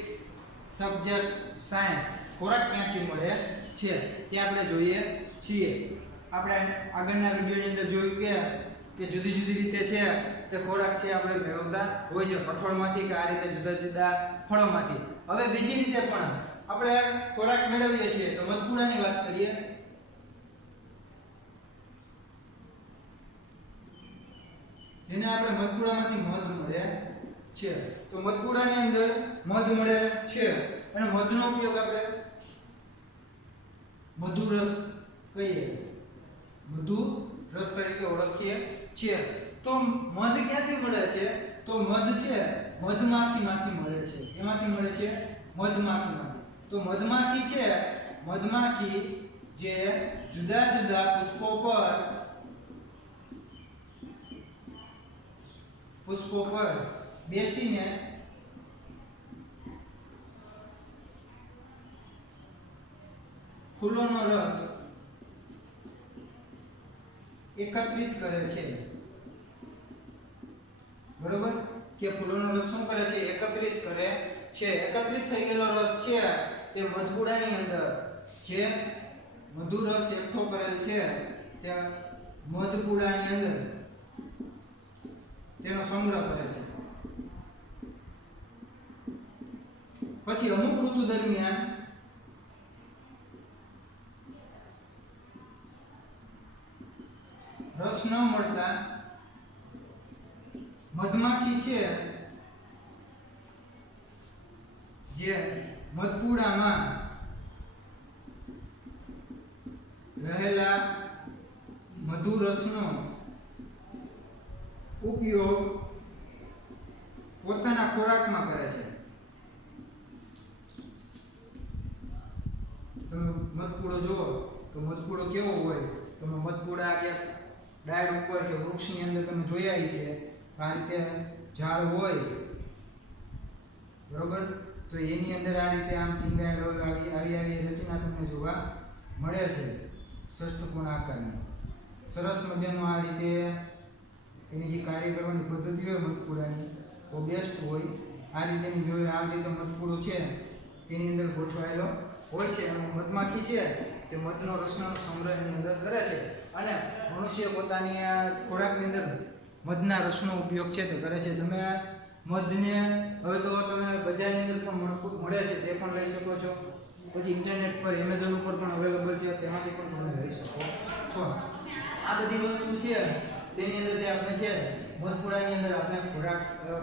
Physics subject science ખોરાક ક્યાંથી મળે છે તે આપણે જોઈએ છીએ. આપણે આગળના વિડિયોની અંદર જોયું કે જુદી જુદી રીતે છે તે ખોરાક છે આપણે મેળવતા હોય છે, કઠોળમાંથી કે આ રીતે જુદા જુદા ફળોમાંથી. હવે બીજી રીતે પણ આપણે ખોરાક મેળવીએ છીએ. તો મધપૂડાની વાત કરીએ. જેને આપણે મધપૂડામાંથી મધ મળે છે. તો મધપૂડાની અંદર મધ મળે છે અને મધનો ઉપયોગ આપણે મધુરસ કહીએ, મધુ રસ તરીકે ઓળખીએ છીએ. તો મધ ક્યાંથી મળે છે? તો મધ છે મધમાખીમાંથી મળે છે. એમાંથી મળે છે મધમાખીમાંથી. તો મધમાખી છે, મધમાખી જે જુદા જુદા પુષ્પો પર બેસીને ફૂલોનો રસ એકત્રિત કરે છે. બરોબર કે ફૂલોનો રસ શું કરે છે? એકત્રિત કરે છે. એકત્રિત થઈ ગયેલો રસ છે તે મધપૂડાની અંદર જે મધુ રસ એકઠો કરેલ છે તે મધપૂડાની અંદર તેનો સંગ્રહ કરે છે. પછી અમુક ઋતુ દરમિયાન રસ ન મળતા મધમાખી છે જે મધપૂડામાં રહેલા મધુ રસનો ઉપયોગ પોતાના ખોરાકમાં કરે છે. મધપૂડો જુઓ તો મધપૂડો કેવો હોય? તમે મધપૂડા કે ડાળ ઉપર કે વૃક્ષની અંદર તમે જોયા હશે આ રીતે ઝાડ હોય, બરોબર? તો એની અંદર આ રીતે આમ ટીંગાયેલો આવી રચના તમને જોવા મળે છે, ષષ્ઠકોણ આકારની. સરસ મજાનું આ રીતે એની જે કાર્ય કરવાની પદ્ધતિ હોય મધપૂડાની બહુ બેસ્ટ હોય. આ રીતેની જોઈએ આ રીતે મધપૂડો છે તેની અંદર ગોઠવાયેલો હોય છે અને મધમાખી છે તે મધનો રસનો સંગ્રહ એની અંદર કરે છે અને મનુષ્ય પોતાની ખોરાકની અંદર મધના રસનો ઉપયોગ છે તે કરે છે. તમે મધને હવે તો તમે બજારની અંદર પણ મળે છે તે પણ લઈ શકો છો. પછી ઇન્ટરનેટ પર એમેઝોન ઉપર પણ અવેલેબલ છે, તેમાંથી પણ તમે લઈ શકો છો. આ બધી વસ્તુ છે તેની અંદર તે આપણે છે મધપૂડાની અંદર આપણે ખોરાક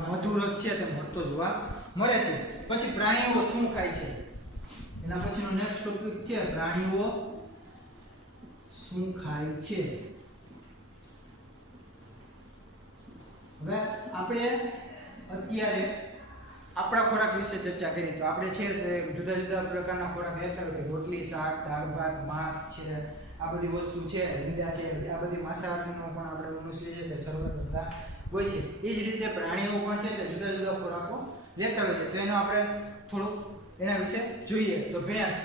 મધુ રસ છે તે મળતો જોવા મળે છે. પછી પ્રાણીઓ શું ખાય છે એના પછીનો નેક્સ્ટ ટોપિક છે પ્રાણીઓ શું ખાય છે. હવે આપણે અત્યારે આપણા ખોરાક વિશે ચર્ચા કરી. તો આપણે છે તે જુદા જુદા પ્રકારના ખોરાક લેતા હોય, રોટલી, શાક, દાળ ભાત, માંસ છે, આ બધી વસ્તુ છે, ઈંડા છે, આ બધી માંસાહારીનો પણ આપણે મનુષ્ય છે તે સર્વ કરતા હોય છે. એ જ રીતે પ્રાણીઓ પણ છે તે જુદા જુદા ખોરાકો લેતા હોય છે. તો એનો આપણે થોડુંક એના વિશે જોઈએ. તો ભેંસ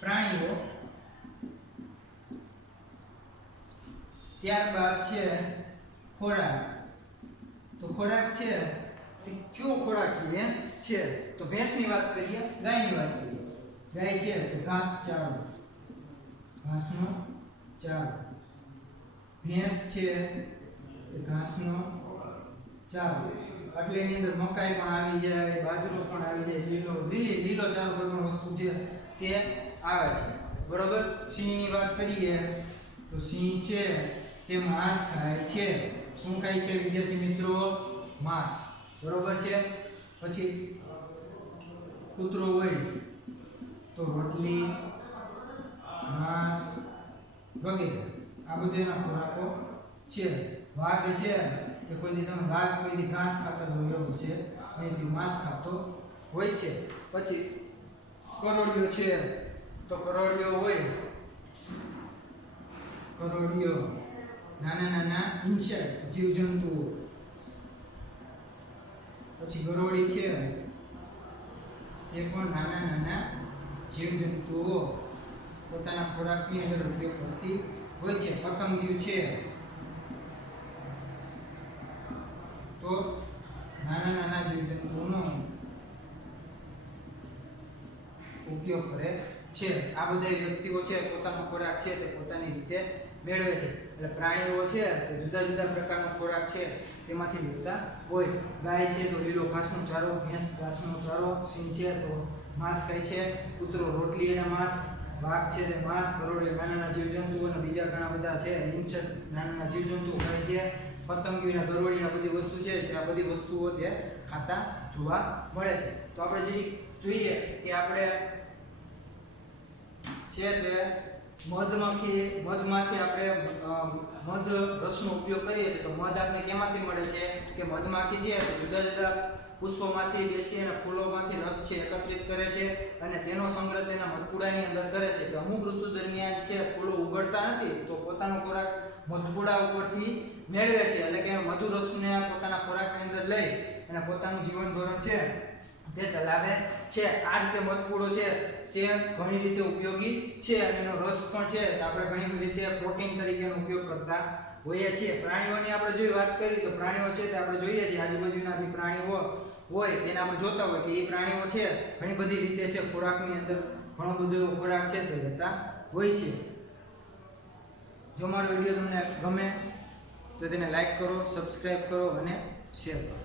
પ્રાણીઓ, ત્યારબાદ છે ખોરાક. તો ખોરાક છે તે કયો ખોરાક છે? તો ભેંસની વાત કરીએ, ગાયની વાત કરીએ. ગાય છે તો ઘાસ ચારો, ઘાસનો ચારો. ભેંસ છે એ ઘાસનો ચારો. એટલે એની અંદર મકાઈ પણ આવી જાય, બાજરો પણ આવી જાય, લીલો ચારો કરવાનો વસ્તુ છે તે આવે છે, બરોબર? સિંહની વાત કરીએ તો સિંહ છે તે માંસ ખાય છે. શું ખાય છે વિદ્યાર્થી મિત્રો? માંસ, બરોબર છે. પછી કૂતરો હોય તો રોટલી, માંસ વગેરે આ બધાના ખોરાકો છે. વાઘ છે કે કોઈ દી તમે વાઘ કોઈ દી ઘાસ ખાતો હોય એવું છે, અહીંથી માંસ ખાતો હોય છે. પછી કરોડિયો છે તો કરોડિયો હોય, કરોડિયો નાના નાના ઇન્સેક્ટ જીવજંતુઓ. પછી ગરોળી છે એ પણ નાના નાના જીવજંતુઓ પોતાના ખોરાકની અંદર ઉપયોગ કરતી હોય છે. પતંગિયું છે તો નાના નાના જીવજંતુઓનો ઉપયોગ કરે છે. આ બધા વ્યક્તિઓ છે પોતાનો ખોરાક છે તે પોતાની રીતે મેળવે છે. એટલે પ્રાણીઓ છે તે જુદા જુદા પ્રકારનો ખોરાક છે તેમાંથી લેતા હોય. ગાય છે તો લીલો ઘાસનો ચારો, ભેંસ ઘાસનો ચારો, સિંહ છે તો માંસ ખાય છે, કૂતરો રોટલી અને માંસ, વાઘ છે તે માંસ, ગરોળ એ નાના જીવજંતુઓ અને બીજા ઘણા બધા છે ઇન્સેક્ટ નાના જીવજંતુઓ ખાય છે. પતંગિયા, ગરોળી આ બધી વસ્તુ છે તે આ બધી વસ્તુઓ તે ખાતા જોવા મળે છે. તો આપણે જે જોઈએ કે આપણે છે તે મધમાંથી આપણે મધ રસનો ઉપયોગ કરીએ છીએ. તો મધ આપણે કેમાંથી મળે છે કે મધમાખી છે જુદા જુદા પુષ્પોમાંથી બેસી અને ફૂલોમાંથી રસ છે એકત્રિત કરે છે અને તેનો સંગ્રહ તેના મધપુડાની અંદર કરે છે. કે અમુક ઋતુ દરમિયાન છે ફૂલો ઉગડતા નથી તો પોતાનો ખોરાક મધપુડા ઉપરથી મેળવે છે. એટલે કે મધુ રસને પોતાના ખોરાકની અંદર લઈ અને પોતાનું જીવન ધોરણ છે તે ચલાવે છે. આ રીતે મધપુડો છે તે ઘણી રીતે ઉપયોગી છે અને એનો રસ પણ છે આપણે ઘણી રીતે પ્રોટીન તરીકેનો ઉપયોગ કરતા હોઈએ છીએ. પ્રાણીઓની આપણે જો વાત કરીએ તો પ્રાણીઓ છે તે આપણે જોઈએ છીએ આજુબાજુના જે પ્રાણીઓ હોય તેને આપણે જોતા હોય કે એ પ્રાણીઓ છે ઘણી બધી રીતે છે ખોરાકની અંદર ઘણો બધો ખોરાક છે તે લેતા હોય છે. જો મારો વિડીયો તમને ગમે તો તેને લાઈક કરો, સબસ્ક્રાઇબ કરો અને શેર કરો.